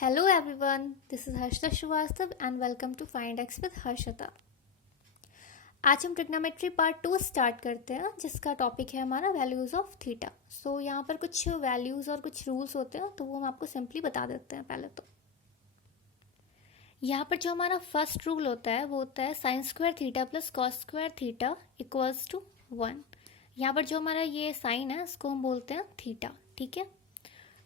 Hello everyone, this is Harshita Shrivastava and welcome to Find X with Harshita। आज हम trigonometry part 2 start करते हैं जिसका topic है हमारा वैल्यूज ऑफ थीटा। सो यहाँ पर कुछ वैल्यूज और कुछ रूल्स होते हैं तो वो हम आपको सिंपली बता देते हैं। पहले तो यहाँ पर जो हमारा फर्स्ट रूल होता है वो होता है sine square theta plus cos square theta equals to 1। यहाँ पर जो हमारा ये साइन है इसको हम बोलते हैं थीटा। ठीक है,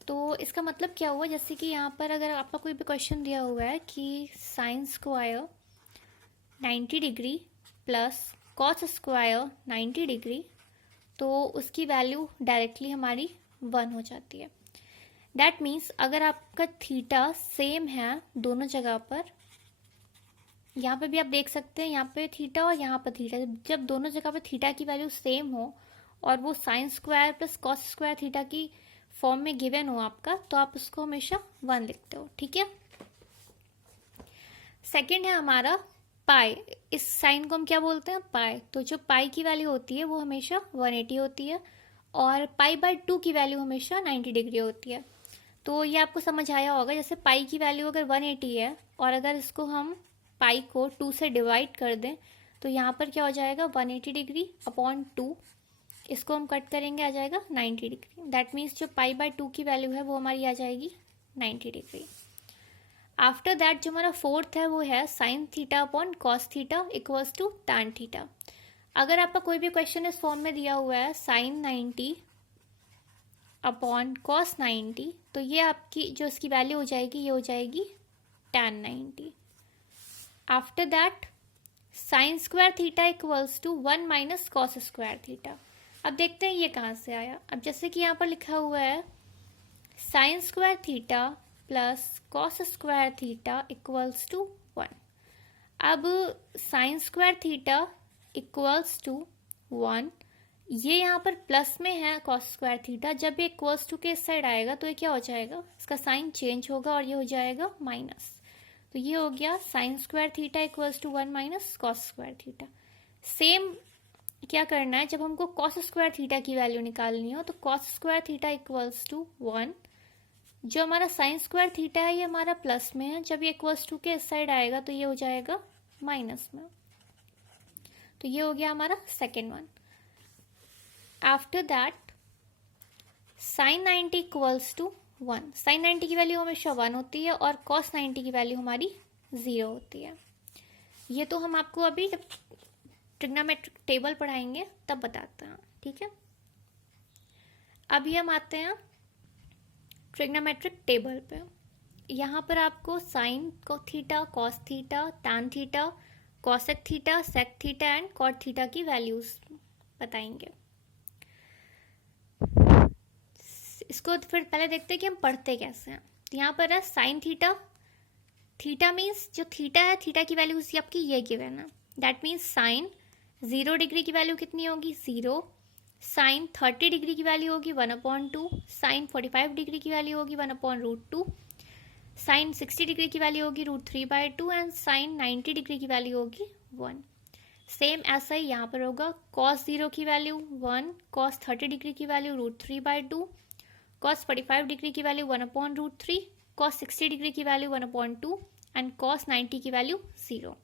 तो इसका मतलब क्या हुआ, जैसे कि यहाँ पर अगर आपका कोई भी क्वेश्चन दिया हुआ है कि sine square 90 degree plus cos square 90 degree, तो उसकी वैल्यू डायरेक्टली हमारी 1 हो जाती है। दैट मीन्स अगर आपका थीटा सेम है दोनों जगह पर, यहाँ पे भी आप देख सकते हैं यहाँ पे थीटा और यहाँ पर थीटा, जब दोनों जगह पर थीटा की वैल्यू सेम हो और वो sine square plus cos square theta की फॉर्म में गिवन हो आपका, तो आप उसको हमेशा 1 लिखते हो। ठीक है, सेकंड है हमारा पाई। इस साइन को हम क्या बोलते हैं, पाई। तो जो पाई की वैल्यू होती है वो हमेशा 180 होती है और पाई बाय 2 की वैल्यू हमेशा 90 डिग्री होती है। तो ये आपको समझ आया होगा, जैसे पाई की वैल्यू अगर 180 है और अगर इसको हम पाई को 2 से डिवाइड कर दें तो यहाँ पर क्या हो जाएगा 180 डिग्री अपॉन 2, इसको हम कट करेंगे आ जाएगा 90 डिग्री। दैट मीन्स जो पाई बाय 2 की वैल्यू है वो हमारी आ जाएगी 90 डिग्री। आफ्टर दैट जो हमारा फोर्थ है वो है sine theta upon cos theta equals to tan theta. अगर आपका कोई भी क्वेश्चन इस फॉर्म में दिया हुआ है साइन 90 अपॉन कॉस 90, तो ये आपकी जो इसकी वैल्यू हो जाएगी ये हो जाएगी tan 90। After that sine square theta equals to 1 minus cos square theta. अब देखते हैं ये कहाँ से आया। अब जैसे कि यहाँ पर लिखा हुआ है sine square theta plus cos square theta equals to 1। अब sine square theta equals to 1, ये यहाँ पर प्लस में है कॉस स्क्वायर थीटा, जब ये इक्वल्स टू के इस साइड आएगा तो ये क्या हो जाएगा, इसका साइन चेंज होगा और ये हो जाएगा माइनस। तो ये हो गया sine square theta equals to 1 minus cos square theta. Same क्या करना है, जब हमको कॉस स्क्वायर थीटा की वैल्यू निकालनी हो तो cos square theta equals to 1, जो हमारा साइन स्क्वायर थीटा है ये हमारा प्लस में है, जब ये इक्वल्स टू के इस साइड आएगा तो ये हो जाएगा माइनस में। तो ये हो गया हमारा second one. After that sine 90 equals to 1। Sine 90 की वैल्यू हमेशा 1 होती है और कॉस 90 की वैल्यू हमारी 0 होती है। ये तो हम आपको अभी जब ट्रिग्नोमेट्रिक टेबल पढ़ाएंगे तब बताते हैं। ठीक है, अभी हम आते हैं ट्रिग्नोमेट्रिक टेबल पे। यहाँ पर आपको साइन को theta, cos theta, tan theta, cosec theta, sec theta and cot theta की वैल्यूज बताएंगे। इसको फिर पहले देखते हैं कि हम पढ़ते कैसे हैं। तो यहाँ पर है साइन थीटा। थीटा मीन्स जो थीटा है, थीटा की वैल्यू आपकी ये गिवन है। दैट मीन्स साइन 0 डिग्री की वैल्यू कितनी होगी 0, साइन 30 डिग्री की वैल्यू होगी 1/2, साइन 45 डिग्री की वैल्यू होगी 1/√2, साइन 60 डिग्री की वैल्यू होगी √3/2 एंड साइन 90 डिग्री की वैल्यू होगी 1। सेम ऐसा ही यहाँ पर होगा, कॉस 0 की वैल्यू 1, कॉस 30 डिग्री की वैल्यू √3/2, कॉस 45 डिग्री की वैल्यू 1/√3, कॉस 60 डिग्री की वैल्यू 1/2 एंड कॉस 90 की वैल्यू 0।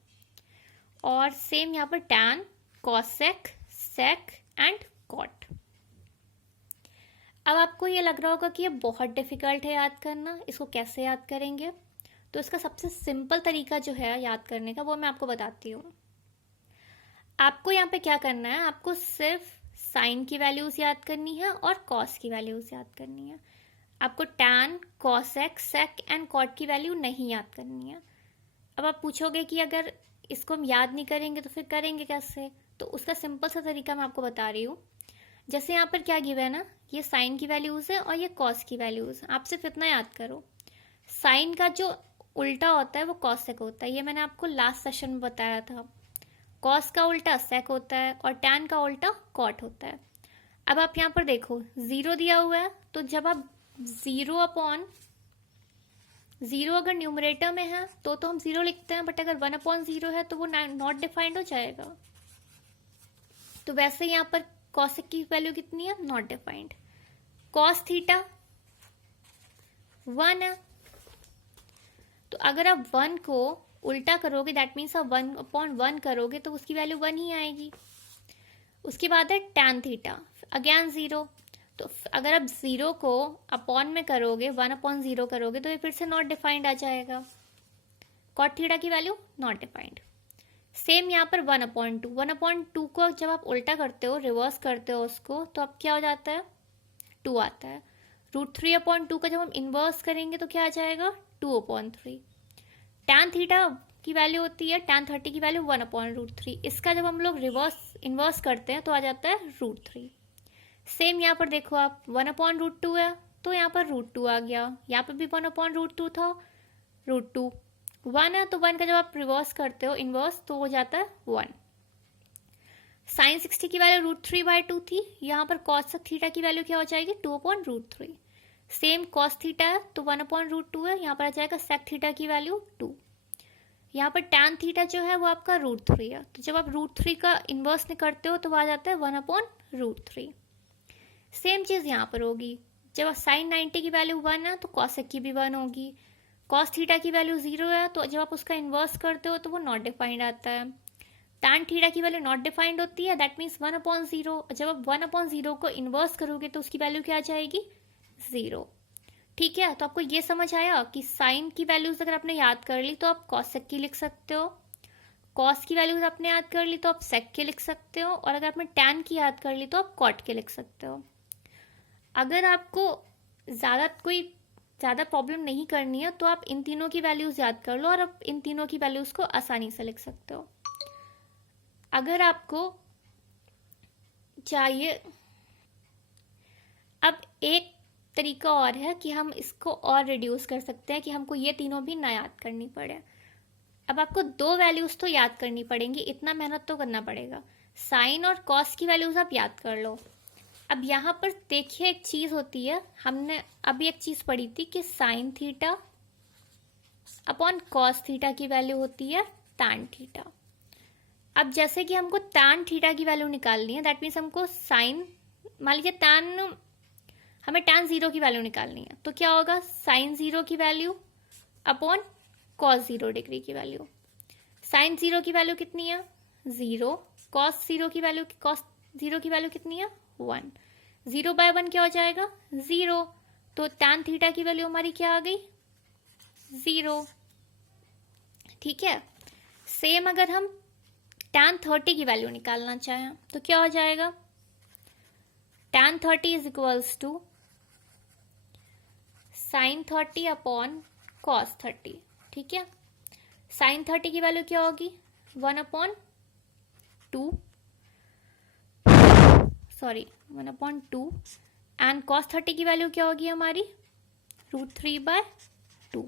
और सेम यहाँ पर tan, cosec, sec and cot. अब आपको ये लग रहा होगा कि ये बहुत डिफिकल्ट है याद करना, इसको कैसे याद करेंगे। तो इसका सबसे सिंपल तरीका जो है याद करने का वो मैं आपको बताती हूँ। आपको यहाँ पे क्या करना है, आपको सिर्फ साइन की वैल्यूज याद करनी है और कॉस की वैल्यूज याद करनी है। आपको tan, cosec, sec and cot की वैल्यू नहीं याद करनी है। अब आप पूछोगे कि अगर इसको हम याद नहीं करेंगे तो फिर करेंगे कैसे, तो उसका सिंपल सा तरीका मैं आपको बता रही हूँ। जैसे यहाँ पर क्या गिवन है ना, ये साइन की वैल्यूज है और ये कॉस की वैल्यूज। आप सिर्फ इतना याद करो, साइन का जो उल्टा होता है वो कॉसेक होता है, ये मैंने आपको लास्ट सेशन में बताया था। कॉस का उल्टा सेक होता है और टैन का उल्टा कॉट होता है। अब आप यहाँ पर देखो 0 दिया हुआ है, तो जब आप 0/0 अगर न्यूमरेटर में है तो हम 0 लिखते हैं, बट अगर 1/0 है तो वो नॉट डिफाइंड हो जाएगा। तो वैसे यहाँ पर कॉसेक की वैल्यू कितनी है, नॉट डिफाइंड। कॉस थीटा 1 है, अगर आप 1 को उल्टा करोगे दैट मीन्स आप 1/1 करोगे तो उसकी वैल्यू 1 ही आएगी। उसके बाद है tan थीटा, अगेन 0। तो अगर आप 0 को अपॉन में करोगे 1/0 करोगे तो ये फिर से नॉट डिफाइंड आ जाएगा। कॉट थीटा की वैल्यू नॉट डिफाइंड। सेम यहाँ पर 1/2, 1/2 को जब आप उल्टा करते हो, रिवर्स करते हो उसको, तो अब क्या हो जाता है, 2 आता है। √3/2 का जब हम इन्वर्स करेंगे तो क्या आ जाएगा, 2/3। tan थीटा की वैल्यू होती है, tan 30 की वैल्यू 1/√3। इसका जब हम लोग रिवर्स इन्वर्स करते हैं तो आ जाता है √3। सेम यहाँ पर देखो आप 1/√2 है तो यहाँ पर √2 आ गया, यहाँ पर भी 1/√2 था, √2। 1 है तो 1 का जब आप रिवर्स करते हो इन्वर्स तो हो जाता है 1। sin 60 की वैल्यू √3/2 थी, यहाँ पर cos थीटा की वैल्यू क्या हो जाएगी, 2/√3। सेम cos थीटा है तो 1/√2 है, यहाँ पर आ जाएगा sec थीटा की वैल्यू 2। यहाँ पर tan थीटा जो है वो आपका √3 है, तो जब आप √3 का इन्वर्स करते हो तो आ जाता है 1/√3। सेम चीज़ यहाँ पर होगी, जब sin 90 की वैल्यू 1 है तो cosec की भी 1 होगी। cos थीटा की वैल्यू 0 है तो जब आप उसका इन्वर्स करते हो तो वो नॉट डिफाइंड आता है। tan थीटा की वैल्यू नॉट डिफाइंड होती है, दैट मीन्स 1/0। जब आप 1/0 को इन्वर्स करोगे तो उसकी वैल्यू क्या आ जाएगी, 0। ठीक है, तो आपको ये समझ आया कि साइन की वैल्यूज अगर आपने याद कर ली तो आप cosec की लिख सकते हो, cos की वैल्यूज आपने याद कर ली तो आप sec के लिख सकते हो, और अगर आपने tan की याद कर ली तो आप cot के लिख सकते हो। अगर आपको ज़्यादा प्रॉब्लम नहीं करनी है तो आप इन तीनों की वैल्यूज याद कर लो और आप इन तीनों की वैल्यूज को आसानी से लिख सकते हो। अगर आपको चाहिए, अब एक तरीका और है कि हम इसको और रिड्यूस कर सकते हैं कि हमको ये तीनों भी ना याद करनी पड़े। अब आपको 2 वैल्यूज तो याद करनी पड़ेंगी, इतना मेहनत तो करना पड़ेगा। साइन और कॉस की वैल्यूज आप याद कर लो। अब यहाँ पर देखिए एक चीज होती है, हमने अभी एक चीज पढ़ी थी कि sine theta upon cos theta की वैल्यू होती है tan थीटा। अब जैसे कि हमको tan थीटा की वैल्यू निकालनी है, दैट मीन्स हमको साइन, मान लीजिए हमें tan 0 की वैल्यू निकालनी है, तो क्या होगा, साइन 0 की वैल्यू अपॉन कॉस 0 डिग्री की वैल्यू। साइन 0 की वैल्यू कितनी है, 0। कॉस 0 की वैल्यू कितनी है, 1। 0/1 क्या हो जाएगा, 0। तो tan थीटा की वैल्यू हमारी क्या आ गई, 0। ठीक है, सेम अगर हम tan 30 की वैल्यू निकालना चाहें तो क्या हो जाएगा, tan 30 is equals to sine 30 upon cos 30। ठीक है, साइन 30 की वैल्यू क्या होगी, 1/2 एंड कॉस 30 की वैल्यू क्या होगी हमारी, √3/2।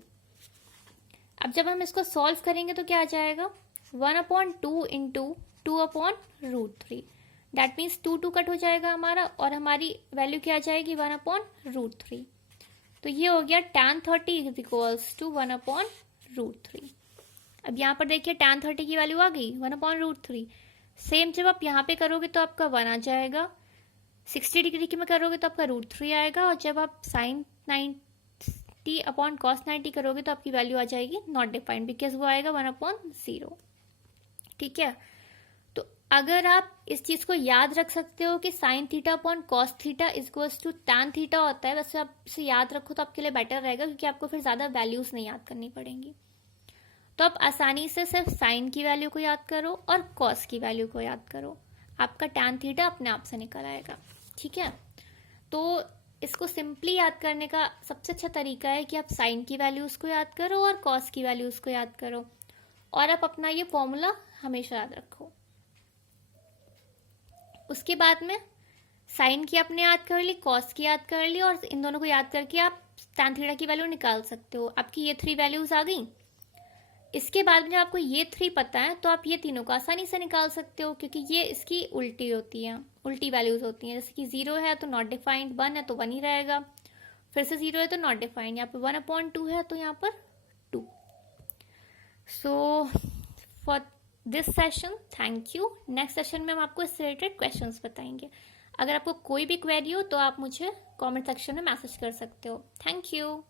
अब जब हम इसको सॉल्व करेंगे तो क्या आ जाएगा, 1/2 इंटू 2/√3, दैट मीन्स 2 कट हो जाएगा हमारा और हमारी वैल्यू क्या आ जाएगी, 1/√3। तो ये हो गया tan 30 इज इक्वल्स टू 1/√3। अब यहाँ पर देखिए tan 30 की वैल्यू आ गई 1/√3। सेम जब आप यहाँ पे करोगे तो आपका 1 आ जाएगा, 60 डिग्री की में करोगे तो आपका √3 आएगा, और जब आप साइन 90 अपॉन कॉस 90 करोगे तो आपकी वैल्यू आ जाएगी नॉट डिफाइंड, बिकॉज वो आएगा 1/0। ठीक है, तो अगर आप इस चीज को याद रख सकते हो कि sine theta upon cos theta is equals to tan theta होता है, वैसे आप इसे याद रखो तो आपके लिए बेटर रहेगा, क्योंकि आपको फिर ज्यादा वैल्यूज नहीं याद करनी पड़ेंगी। तो आप आसानी से सिर्फ साइन की वैल्यू को याद करो और कॉस की वैल्यू को याद करो, आपका tan थीटा अपने आप से निकल आएगा। ठीक है, तो इसको सिंपली याद करने का सबसे अच्छा तरीका है कि आप साइन की वैल्यूज को याद करो और कॉस की वैल्यूज को याद करो, और आप अपना ये फॉर्मूला हमेशा याद रखो। उसके बाद में साइन की आपने याद कर ली, कॉस की याद कर ली, और इन दोनों को याद करके आप tan थीटा की वैल्यू निकाल सकते हो। आपकी ये 3 वैल्यूज आ गई। इसके बाद में जब आपको ये 3 पता है तो आप ये तीनों को आसानी से निकाल सकते हो, क्योंकि ये इसकी उल्टी होती है, उल्टी वैल्यूज होती हैं। जैसे कि 0 है तो नॉट डिफाइंड, 1 है तो 1 ही रहेगा, फिर से 0 है तो नॉट डिफाइंड, यहाँ पर 1/2 है तो यहाँ पर 2। So for this session thank you. Next session में हम आपको इससे रिलेटेड क्वेश्चंस बताएंगे। अगर आपको कोई भी क्वेरी हो तो आप मुझे कमेंट सेक्शन में मैसेज कर सकते हो। Thank you.